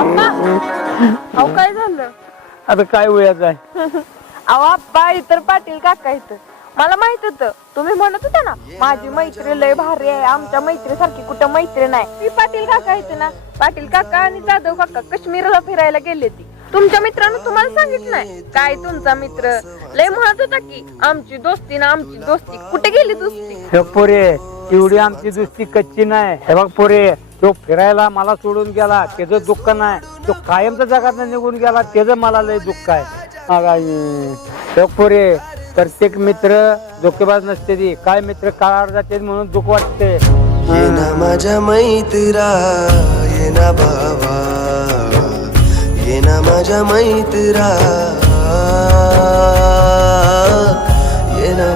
आप्पा अहो काय झालं? आता काय वयाचं आहे? अहो आप्पा इतर पाटील काका इथं मला माहित होतं तुम्ही म्हणत होता ना माझी मैत्री लय भारी आहे आमच्या मैत्रीसारखी कुठं मैत्री नाही. मी पाटील काका इथे ना पाटील काका आणि जाधव काका काश्मीरला फिरायला गेले ती. तुमच्या मित्रानं तुम्हाला सांगितलं नाही काय? तुमचा मित्र लय म्हणत होता की आमची दोस्ती ना आमची दोस्ती. कुठे गेली दोस्ती? पोरे एवढी आमची दोस्ती कच्ची नाही. हे बघ पोरे, तो फिरायला मला सोडून गेला त्याचं दुःख नाही, तो कायमच्या जगात निघून गेला त्याचं मला लय दुःख आहे. पोरे प्रत्येक मित्र धोकेबाज नसते ती. काय मित्र काळावर जाते म्हणून दुःख वाटते. ये ना माझ्या मैत्रा ये ना भावा, ये ना माझ्या मैत्रा ये ना